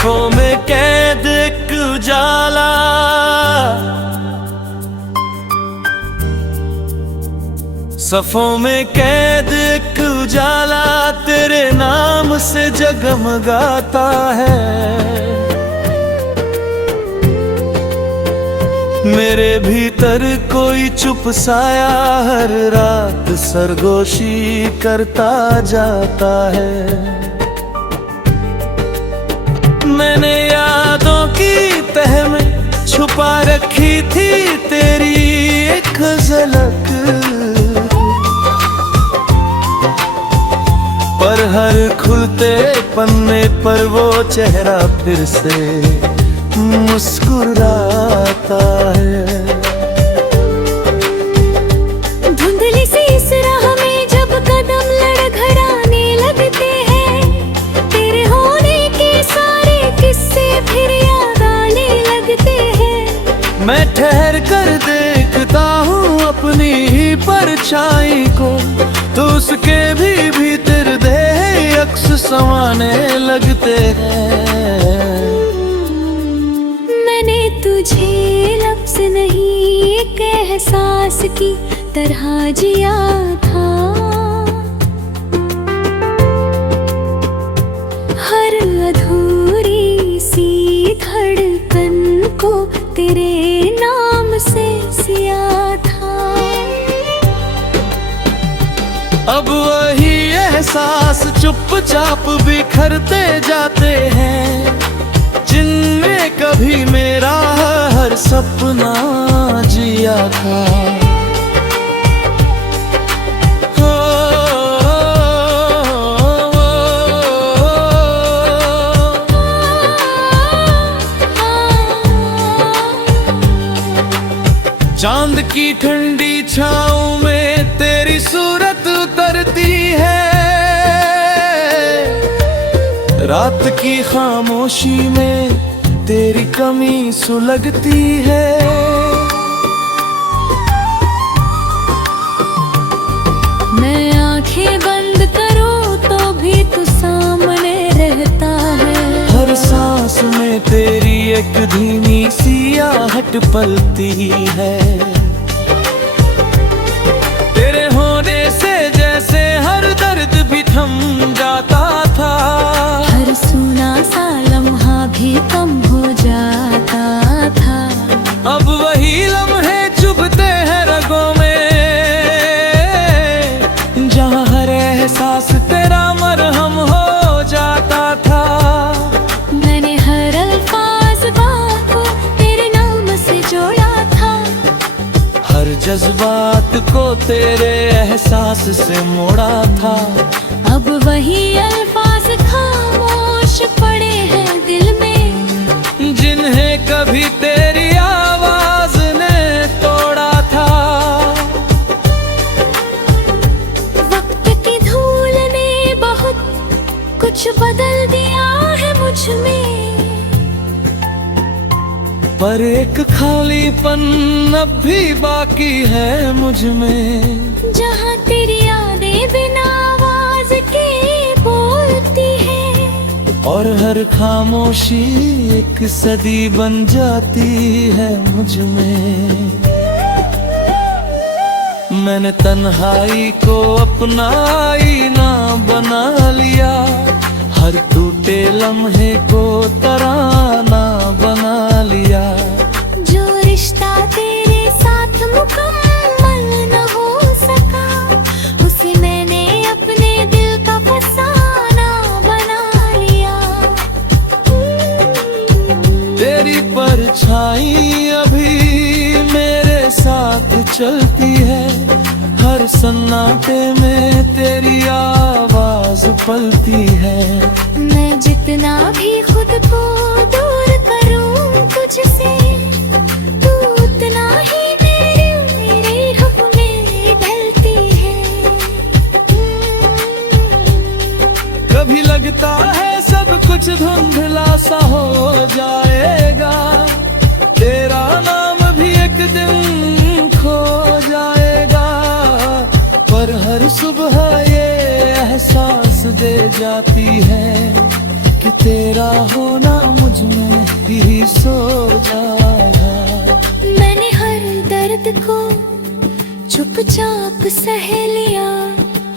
सफ़ों में कैद एक उजाला, सफ़ों में कैद एक उजाला तेरे नाम से जगमगाता है। मेरे भीतर कोई चुप साया हर रात सरगोशी करता जाता है। मैंने यादों की तह में छुपा रखी थी तेरी एक झलक, पर हर खुलते पन्ने पर वो चेहरा फिर से मुस्कुराता है। धुंधली सी इस राह में जब कदम लड़खड़ाने लगते हैं, तेरे होने के सारे किस्से फिर याद आने लगते हैं। मैं ठहर कर देखता हूँ अपनी ही परछाई को, तो उसके भी भीतर देह अक्स समाने लगते हैं। मैंने तुझे लफ्ज़ नहीं एक एहसास की तरह जिया था। हर अधूरी सी धड़कन को तेरे नाम से सिया था। अब वही एहसास चुपचाप बिखरते जाते हैं, जिनमें कभी मेरा हर सपना जिया था। चांद की ठंडी छाँव में तेरी सूरत उतरती है, रात की खामोशी में तेरी कमी सुलगती है। मैं आंखें बंद करूं तो भी तू सामने रहता है। हर सांस में तेरी एक धीमी सी आहट पलती है। तेरे होने से जैसे हर दर्द भी थम जाता था, हर सुना सा लम्हा भी कम हो जाता था। अब वही लम्हे चुभते हैं रगों में, जहाँ हर एहसास तेरा मरहम हो जाता था। मैंने हर अल्फाज को तेरे नाम से जोड़ा था, हर जज्बात को तेरे एहसास से मोड़ा था। अब वही अल्फाज खामोश पड़े हैं दिल में, जिन्हें कभी तेरी आवाज ने तोड़ा था। वक्त की धूल ने बहुत कुछ बदल दिया है मुझ में, पर एक खालीपन अब भी बाकी है मुझ में। जहाँ तेरी यादें बिना आवाज के बोलती है, और हर खामोशी एक सदी बन जाती है मुझ में। मैंने तन्हाई को अपना आईना बना लिया, हर टूटे लम्हे को तराना बना लिया। जो रिश्ता तेरे साथ मुकम्मल न हो सका, उसे मैंने अपने दिल का फसाना बना लिया। तेरी परछाई अभी मेरे साथ चलती है, हर सन्नाटे में तेरी आवाज पलती है। मैं जितना भी खुद को दूर करूं तुझसे, तू उतना ही मेरे रूह में ढलती है। कभी लगता है सब कुछ धुंधला सा हो जाएगा, तेरा नाम भी एक दिन खो जाएगा। पर हर सुबह ये एहसास दे जाती है कि तेरा होना मुझ में ही सो जाएगा। मैंने हर दर्द को चुपचाप सह लिया,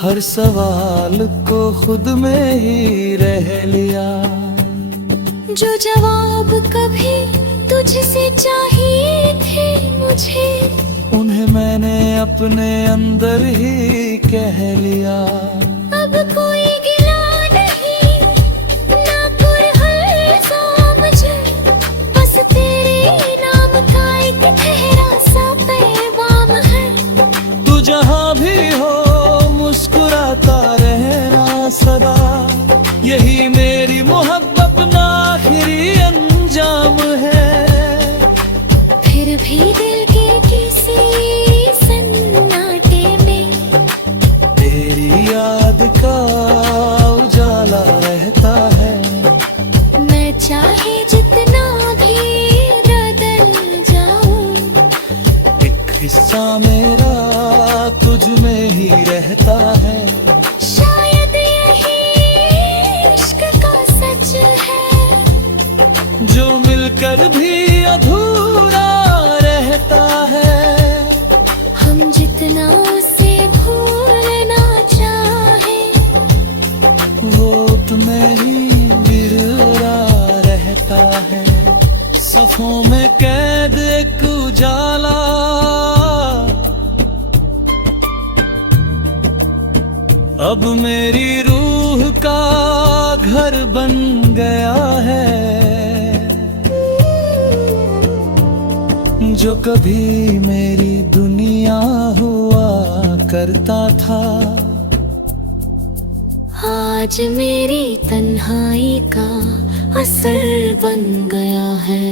हर सवाल को खुद में ही रह लिया। जो जवाब कभी तुझसे चाहिए थे मुझे, उन्हें मैंने अपने अंदर ही कह लिया। अब कोई गिला नहीं ना कुरहल्सा मुझे, बस तेरे नाम का एक ठहरा सा पैगाम है। तू जहाँ भी हो मुस्कुराता रहना सदा, यही मेरी मोहब्बत ना आखिरी अंजाम है। फिर भी दिल के किसी सन्नाटे में तेरी याद का उजाला रहता है। मैं चाहे जितना भी बदल जाऊं, एक हिस्सा मेरा तुझ में ही रहता है। शायद यही इश्क का सच है, जो मिलकर भी अधूरा रहता है। हम जितना उसे भूलना चाहे, वो तुम्हें ही मिलता रहता है। सफों में कैद एक उजाला, अब मेरी रूह का घर बन गया है। जो कभी मेरी दुनिया हुआ करता था, आज मेरी तन्हाई का असर बन गया है।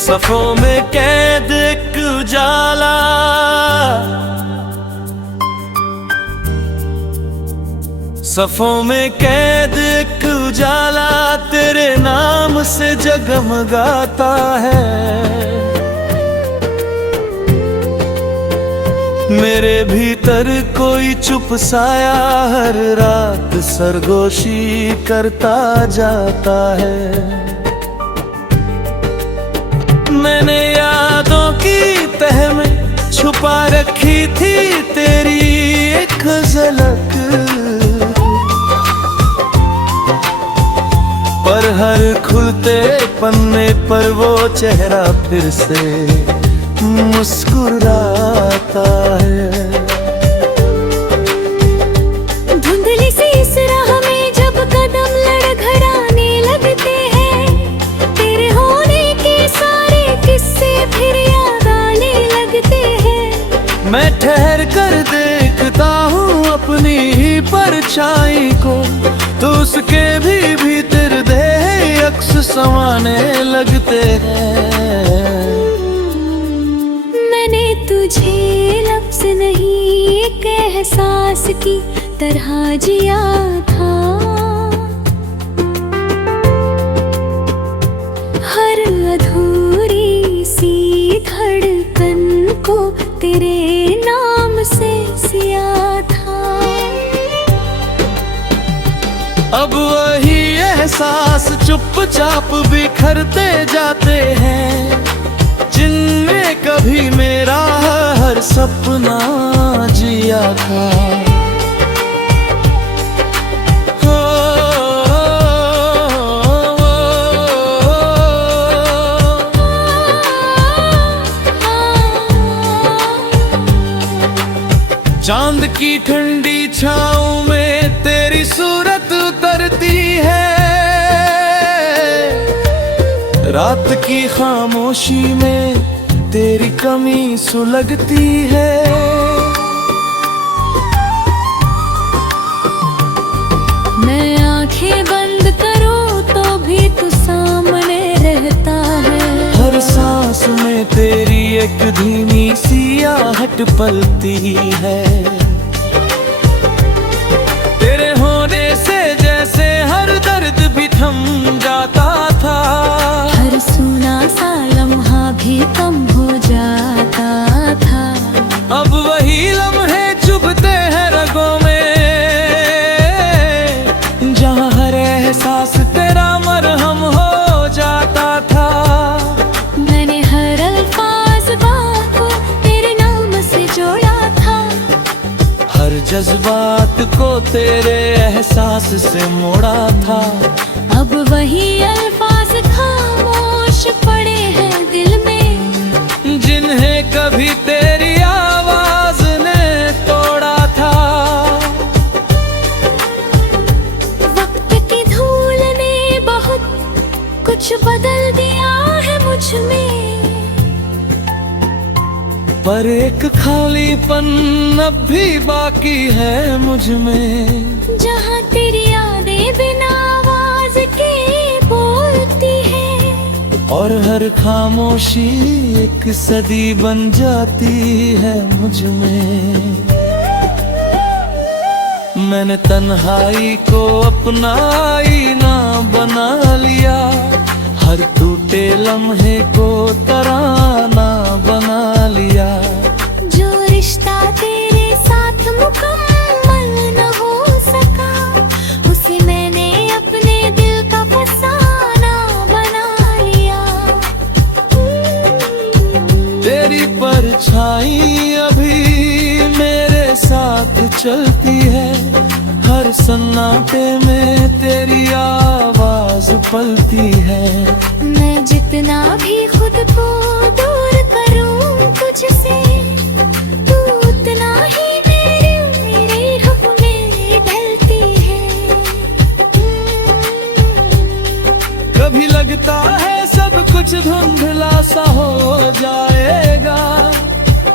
सफों में कैद एक उजाला, सफों में कैद एक उजाला तेरे नाम से जगमगाता है। मेरे भीतर कोई चुप साया हर रात सरगोशी करता जाता है। मैंने यादों की तह में छुपा रखी थी तेरी एक झलक, पर हर खुलते पन्ने पर वो चेहरा फिर से मुस्कुराता है। धुंधली सी इस राह में जब कदम लड़खड़ाने लगते हैं, तेरे होने के सारे किस्से फिर याद आने लगते हैं। मैं ठहर कर देखता हूँ अपनी ही परछाई को, तो उसके भी भीतर देह अक्स समाने लगते हैं। मैंने तुझे लफ्ज़ नहीं एक एहसास की तरह जिया था, हर अधूरी सी धड़कन को तेरे नाम से सिया था। अब वही एहसास चुपचाप बिखरते जाते हैं, जिनमें कभी मेरा हर सपना जिया था। चांद की ठंडी छाँव में तेरी सूरत उतरती है, रात की खामोशी में तेरी कमी सुलगती है। मैं आंखें बंद करूं में तेरी एक धीमी सी आहट पलती है। तेरे होने से जैसे हर दर्द भी थम जाता था, हर सुना सा लम्हा भी कम हो जाता था। अब वही लम्हे चुभते हैं रगों में, जहाँ हर एहसास तेरा मरहम हो जाता था। मैंने हर अल्फाज को तेरे नाम से जोड़ा था, हर जज्बात को तेरे एहसास से मोड़ा था। अब वही अल्फाज खामोश पड़े हैं दिल में, जिन्हें कभी तेरी आवाज ने तोड़ा था। वक्त की धूल ने बहुत कुछ बदल दिया है मुझ में, पर एक खालीपन अब भी बाकी है मुझ में, जहाँ तेरी यादें बिना आवाज के बोलती है। और हर खामोशी एक सदी बन जाती है मुझ में। मैंने तन्हाई को अपना आईना बना लिया, हर टूटे लम्हे को तराना बना लिया। जो रिश्ता तेरे साथ मुकम्मल न हो सका, उसे मैंने अपने दिल का फसाना बना लिया। तेरी परछाई अभी मेरे साथ चलती है, हर सन्नाटे में तेरी आवाज पलती है। मैं जितना भी खुद को दूर करूं तुझसे, तू उतना ही मेरे रूह में ढलती है। कभी लगता है सब कुछ धुंधला सा हो जाएगा,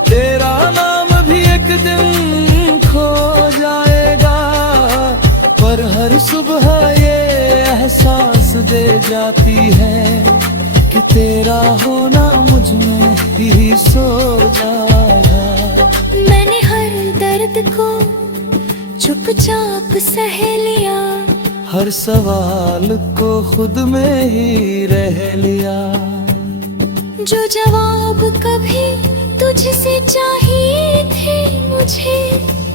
तेरा नाम भी एक दिन खो जाएगा। पर हर सुबह ये एहसास दे जाती है कि तेरा होना मुझ में ही सो जाएगा। मैंने हर दर्द को चुपचाप सह लिया, हर सवाल को खुद में ही रह लिया। जो जवाब कभी तुझसे चाहिए थे मुझे,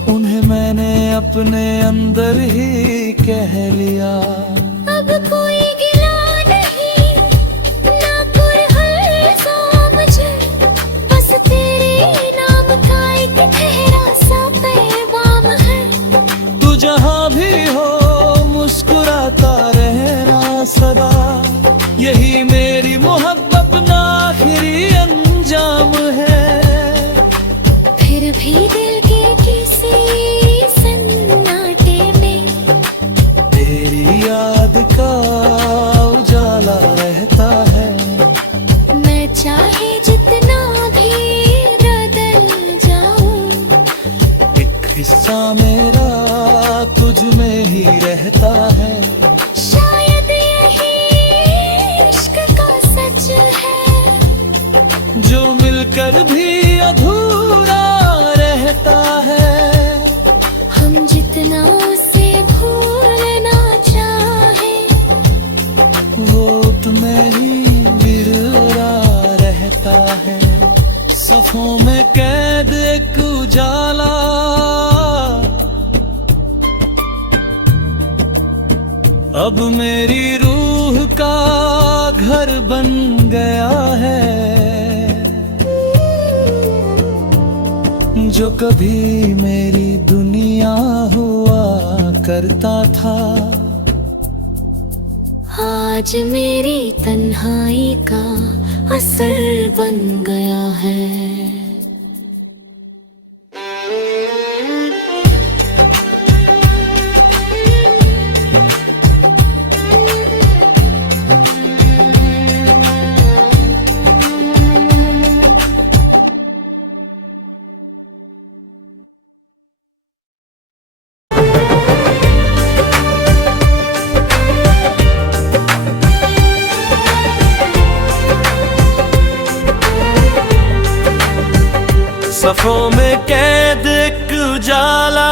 उन्हें मैंने अपने अंदर ही कह लिया। अब कोई गिला नहीं, ना कोई हल्सा मुझे, बस तेरे नाम का एक गहरा सा पैगाम है। तू जहाँ भी हो मुस्कुराता रहना सदा, यही मेरी मोहब्बत ना आखिरी अंजाम है। फिर भी दिल के किसी सन्नाटे में तेरी याद का उजाला रहता है। मैं चाहे जितना भी बदल जाऊं, एक हिस्सा मेरा तुझ में ही रहता है। शायद यही इश्क का सच है, जो मिलकर भी अधूरा रहता है। हम जितना उसे भूलना चाहे, वो तुम्हें ही मिलरा रहता है। सफ़ों में कैद एक उजाला, अब मेरी रूह का घर बन गया है। जो कभी मेरी दुनिया हुआ करता था, आज मेरी तन्हाई का असर बन गया है। सफों में कैद एक उजाला,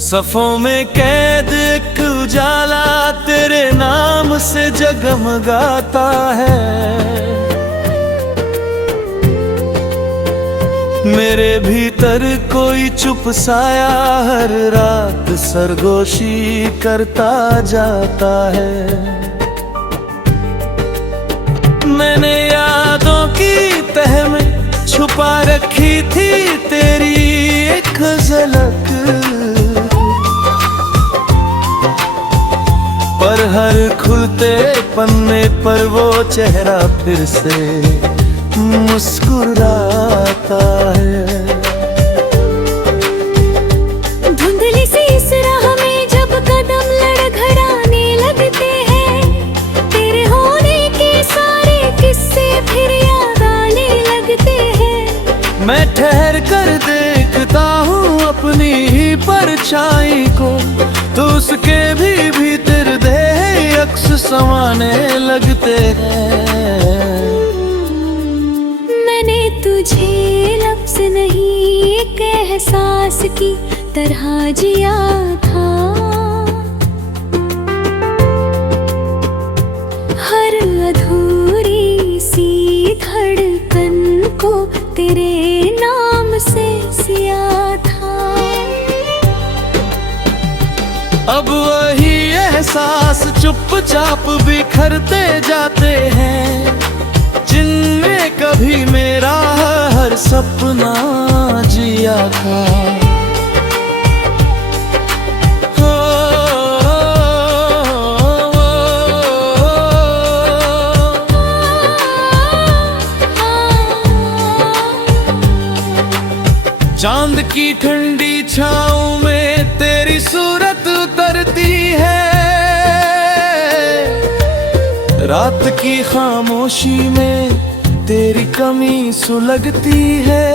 सफों में कैद एक उजाला तेरे नाम से जगमगाता है। मेरे भीतर कोई चुप साया हर रात सरगोशी करता जाता है। मैंने यादों की तह में छुपा रखी थी तेरी एक झलक, पर हर खुलते पन्ने पर वो चेहरा फिर से मुस्कुराता है। धुंधली सी इस राह में जब कदम लड़खड़ाने लगते हैं, तेरे होने के सारे किस्से फिर याद आने लगते हैं। मैं ठहर कर देखता हूँ अपनी ही परछाई को, तो उसके भी भीतर देह अक्स समाने लगते हैं। मैंने तुझे लफ्ज़ नहीं एक एहसास की तरह जिया था। हर अधूरी सी धड़कन को तेरे नाम से सिया था। अब वही एहसास चुपचाप बिखरते जाते हैं, जिनमें कभी मेरा हर सपना जिया था। चांद की ठंडी छाँव में तेरी सूरत उतरती है, रात की खामोशी में तेरी कमी सुलगती है।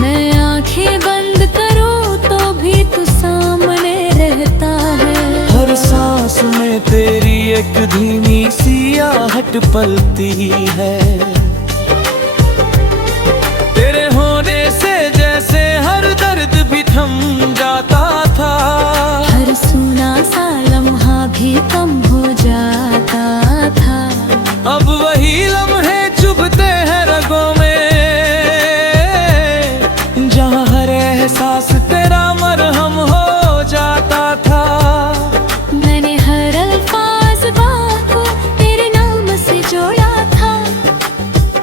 मैं आंखें बंद करूं तो भी तू सामने रहता है। हर सांस में तेरी एक धीमी सी आहट पलती है। तेरे होने से जैसे हर दर्द भी थम जाता था, हर सुना सा लम्हा भी कम हो जाता था। अब वही लम्हे चुभते हैं रगों में, जहाँ हर एहसास तेरा मरहम हो जाता था। मैंने हर अल्फाज बात को तेरे नाम से जोड़ा था,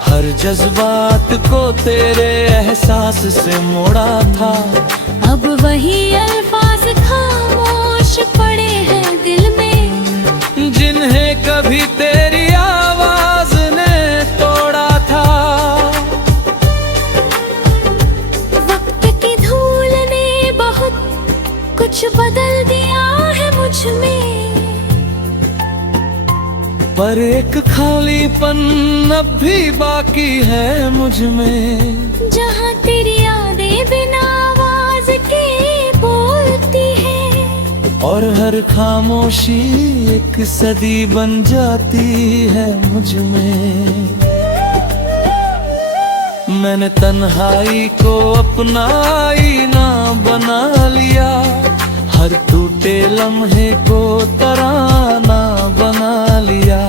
हर जज्बात को तेरे एहसास से मोड़ा था। अब वही अल्फाज खामोश पड़े हैं दिल में, जिन्हें कभी तेरी आवाज ने तोड़ा था। वक्त की धूल ने बहुत कुछ बदल दिया है मुझ में, पर एक खालीपन अब भी बाकी है मुझ में, जहाँ तेरी यादें बिना आवाज के बोलती है। और हर खामोशी एक सदी बन जाती है मुझ में। मैंने तन्हाई को अपना आईना बना लिया, हर टूटे लम्हे को तराना बना लिया।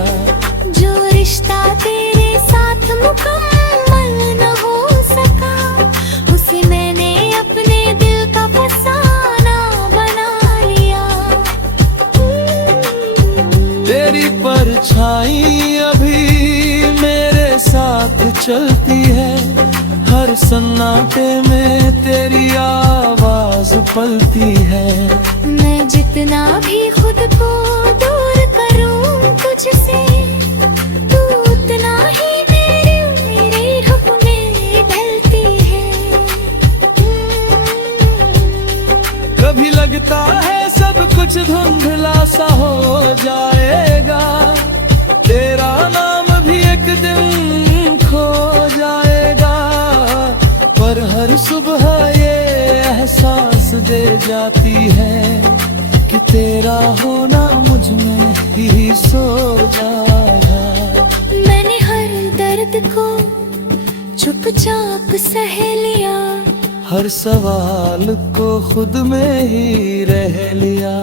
जो रिश्ता तेरे साथ मुकम्मल न हो सका, उसे मैंने अपने दिल का फसाना बना लिया। तेरी परछाई अभी मेरे साथ चलती है, हर सन्नाटे में तेरी आवाज पलती है। मैं जितना भी खुद को दूर करूं तुझसे, तू उतना ही मेरे रूह में ढलती है। कभी लगता है सब कुछ धुंधला सा हो जाएगा, तेरा नाम भी एक दिन खो जाएगा। पर हर सुबह ये एहसास दे जाती है कि तेरा होना मुझ में ही सो जाएगा। मैंने हर दर्द को चुपचाप सह लिया, हर सवाल को खुद में ही रह लिया।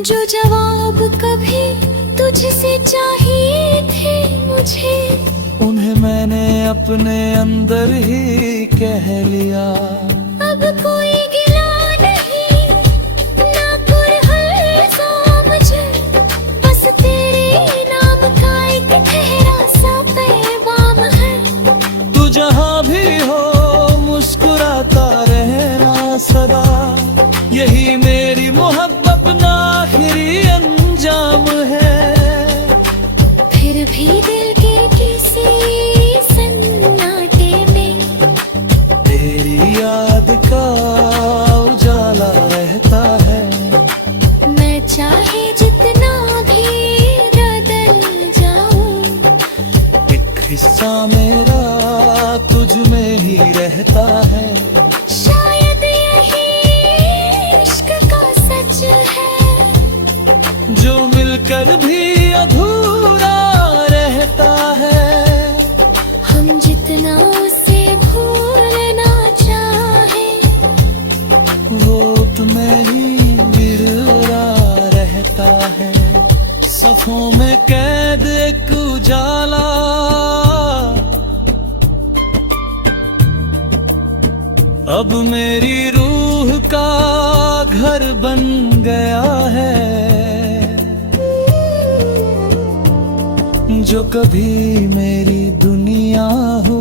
जो जवाब कभी तुझसे चाहिए थे मुझे, उन्हें मैंने अपने अंदर ही कह लिया। अब कोई गिला नहीं, ना कुरहल्सा मुझे, बस तेरे नाम का एक ठहरा सा पैगाम है। तू जहाँ भी हो मुस्कुराता रहना सदा, यही मेरी मोहब्बत ना आखिरी अंजाम है। फिर भी दिल के किसी सन्नाटे में तेरी याद का उजाला रहता है। मैं चाहे जितना भी बदल जाऊं, एक हिस्सा मेरा तुझ में ही रहता है। शायद यही इश्क का सच है, जो मिलकर भी अधूरा रहता है। हम जितना उसे भूलना चाहें, वो तुम्हें ही मिलता रहता है। सफों में कैद एक उजाला, अब मेरी रूह का घर बन गया है। जो कभी मेरी दुनिया हो